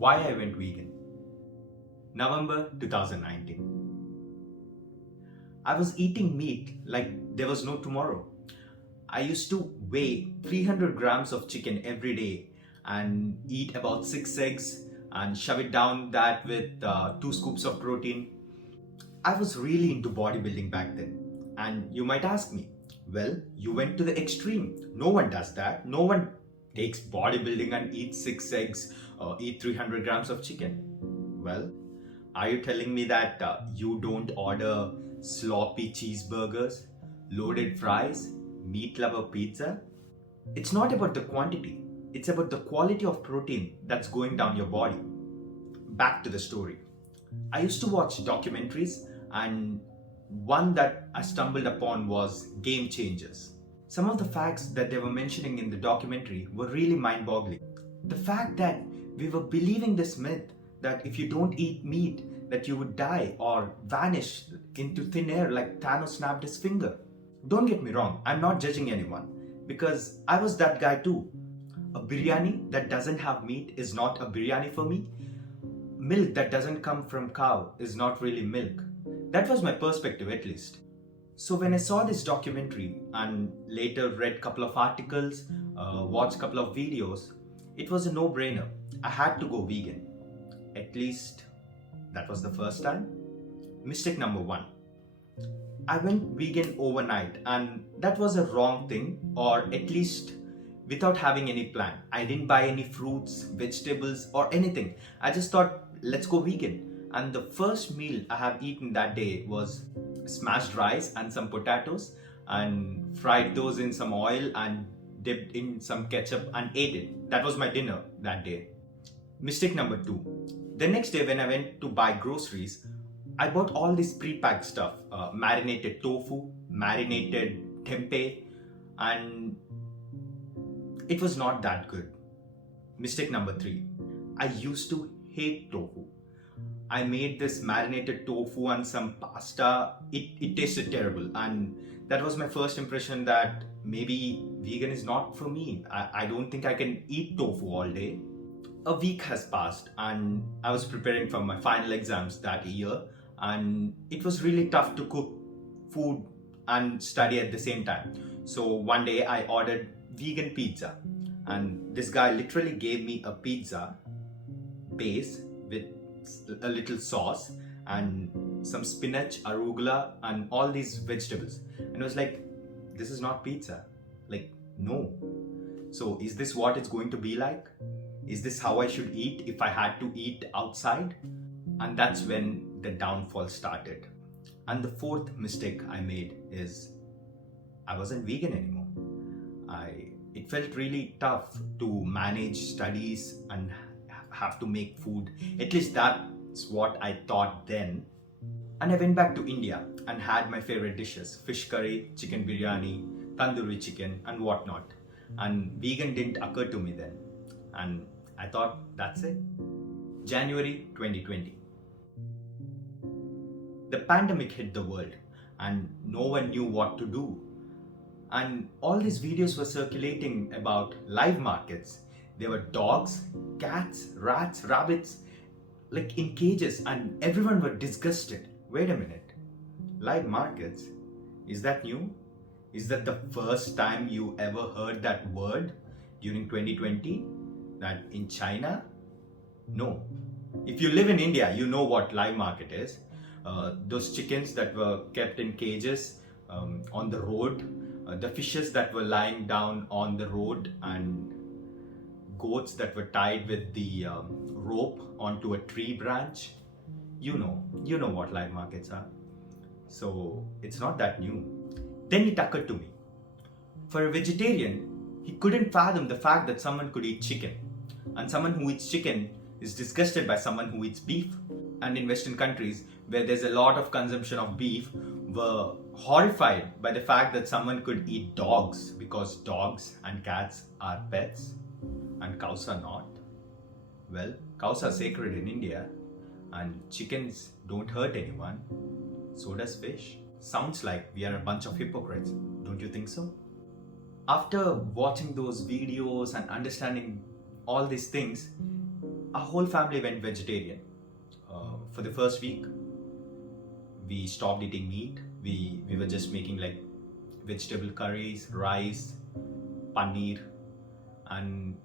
Why I went vegan. November 2019. I was eating meat like there was no tomorrow. I used to weigh 300 grams of chicken every day and eat about 6 eggs and shove it down that with 2 scoops of protein. I was really into bodybuilding back then. And you might ask me, well, you went to the extreme. No one does that. No one takes bodybuilding and eats 6 eggs or eat 300 grams of chicken. Well, are you telling me that you don't order sloppy cheeseburgers, loaded fries, meat lover pizza? It's not about the quantity, it's about the quality of protein that's going down your body. Back to the story. I used to watch documentaries, and one that I stumbled upon was Game Changers. Some of the facts that they were mentioning in the documentary were really mind-boggling. The fact that we were believing this myth that if you don't eat meat, that you would die or vanish into thin air like Thanos snapped his finger. Don't get me wrong, I'm not judging anyone because I was that guy too. A biryani that doesn't have meat is not a biryani for me. Milk that doesn't come from cow is not really milk. That was my perspective at least. So when I saw this documentary and later read a couple of articles, watched a couple of videos, it was a no-brainer. I had to go vegan. At least that was the first time. Mistake number 1. I went vegan overnight, and that was a wrong thing, or at least without having any plan. I didn't buy any fruits, vegetables or anything. I just thought, let's go vegan. And the first meal I have eaten that day was smashed rice and some potatoes, and fried those in some oil and dipped in some ketchup and ate it. That was my dinner that day. Mistake number 2. The next day when I went to buy groceries, I bought all this pre-packed stuff, marinated tofu, marinated tempeh, and it was not that good. Mistake number 3. I used to hate tofu. I made this marinated tofu and some pasta. It tasted terrible, and that was my first impression that maybe vegan is not for me. I don't think I can eat tofu all day. A week has passed and I was preparing for my final exams that year, and it was really tough to cook food and study at the same time. So one day I ordered vegan pizza, and this guy literally gave me a pizza base with a little sauce and some spinach, arugula and all these vegetables, and I was like, this is not pizza. Like, no. So is this what it's going to be like? Is this how I should eat if I had to eat outside? And that's when the downfall started. And the 4th mistake I made is I wasn't vegan anymore. It felt really tough to manage studies and have to make food. At least that's what I thought then. And I went back to India and had my favorite dishes: fish curry, chicken biryani, tandoori chicken and whatnot. And vegan didn't occur to me then. And I thought, that's it. January 2020. The pandemic hit the world and no one knew what to do. And all these videos were circulating about live markets. There were dogs, cats, rats, rabbits, like in cages, and everyone were disgusted. Wait a minute. Live markets? Is that new? Is that the first time you ever heard that word during 2020? That in China? No. If you live in India, you know what live market is. Those chickens that were kept in cages on the road, the fishes that were lying down on the road, and goats that were tied with the rope onto a tree branch. You know what live markets are. So it's not that new. Then it occurred to me. For a vegetarian, he couldn't fathom the fact that someone could eat chicken. And someone who eats chicken is disgusted by someone who eats beef. And in Western countries, where there's a lot of consumption of beef, were horrified by the fact that someone could eat dogs, because dogs and cats are pets and cows are not. Well, cows are sacred in India and chickens don't hurt anyone. So does fish. Sounds like we are a bunch of hypocrites, don't you think so? After watching those videos and understanding all these things, our whole family went vegetarian. For the first week, we stopped eating meat. We were just making like vegetable curries, rice, paneer, and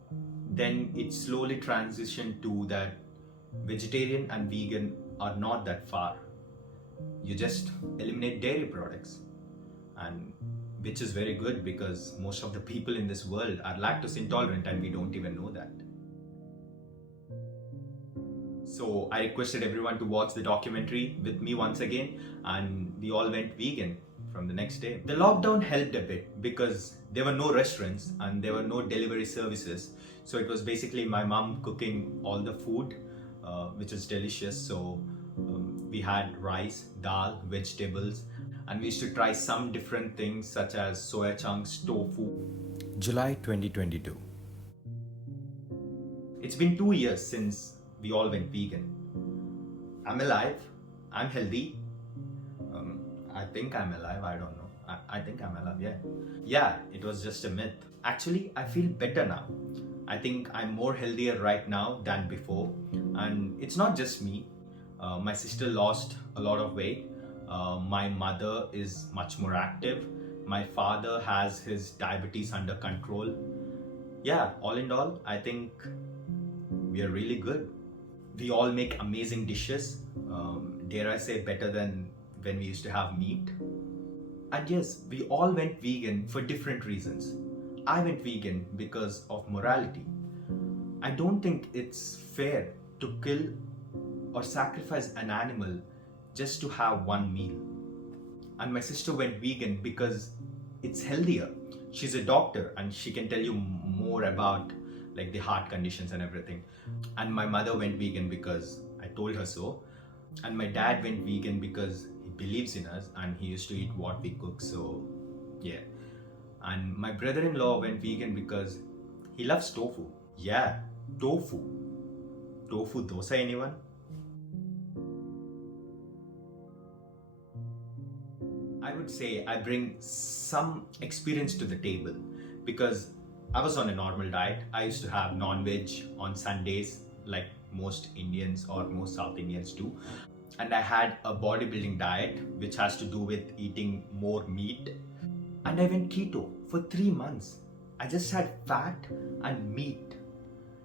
then it slowly transitioned to that vegetarian and vegan are not that far. You just eliminate dairy products, and which is very good because most of the people in this world are lactose intolerant and we don't even know that. So I requested everyone to watch the documentary with me once again, and we all went vegan from the next day. The lockdown helped a bit because there were no restaurants and there were no delivery services. So it was basically my mom cooking all the food, which is delicious. So we had rice, dal, vegetables, and we used to try some different things such as soya chunks, tofu. July 2022. It's been 2 years since we all went vegan. I'm alive. I'm healthy. I think I'm alive. I don't know. I think I'm alive. Yeah. Yeah, it was just a myth. Actually, I feel better now. I think I'm more healthier right now than before. And it's not just me. My sister lost a lot of weight. My mother is much more active. My father has his diabetes under control. Yeah, all in all, I think we are really good. We all make amazing dishes. Dare I say, better than when we used to have meat. And yes, we all went vegan for different reasons. I went vegan because of morality. I don't think it's fair to kill or sacrifice an animal just to have one meal. And my sister went vegan because it's healthier. She's a doctor and she can tell you more about like the heart conditions and everything. And my mother went vegan because I told her so. And my dad went vegan because he believes in us and he used to eat what we cook. So yeah. And my brother-in-law went vegan because he loves tofu. Yeah, tofu. Tofu dosa, anyone? I would say I bring some experience to the table because I was on a normal diet. I used to have non-veg on Sundays like most Indians or most South Indians do. And I had a bodybuilding diet which has to do with eating more meat. And I went keto for 3 months. I just had fat and meat.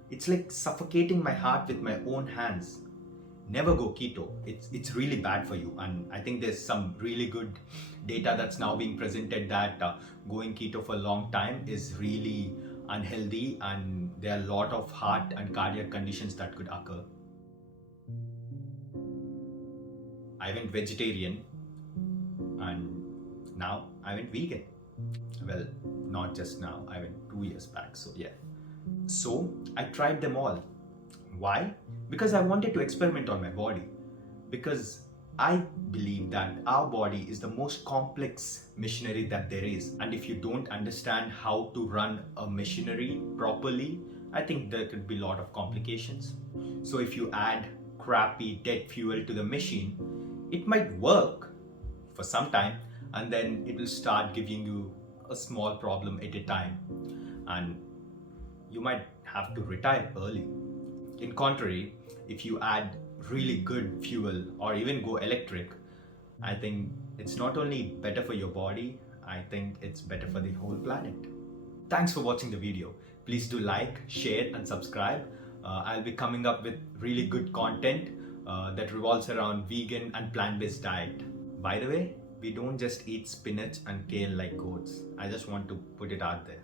It's like suffocating my heart with my own hands. Never go keto. It's really bad for you. And I think there's some really good data that's now being presented that going keto for a long time is really unhealthy and there are a lot of heart and cardiac conditions that could occur. I went vegetarian and now I went vegan. Well, not just now, I went 2 years back, so yeah. So I tried them all. Why? Because I wanted to experiment on my body. Because I believe that our body is the most complex machinery that there is. And if you don't understand how to run a machinery properly, I think there could be a lot of complications. So if you add crappy dead fuel to the machine, it might work for some time and then it will start giving you a small problem at a time and you might have to retire early. In contrary, if you add really good fuel or even go electric, I think it's not only better for your body, I think it's better for the whole planet. Thanks for watching the video. Please do like, share and subscribe. I'll be coming up with really good content that revolves around vegan and plant-based diet. By the way, we don't just eat spinach and kale like goats. I just want to put it out there.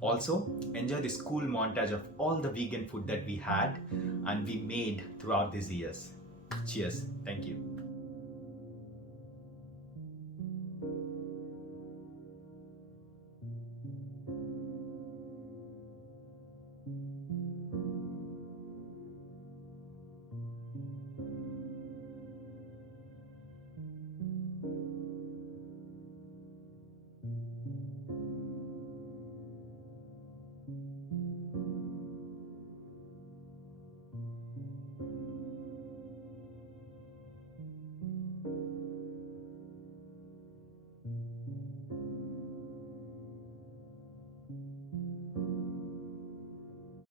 Also, enjoy this cool montage of all the vegan food that we had and we made throughout these years. Cheers. Thank you.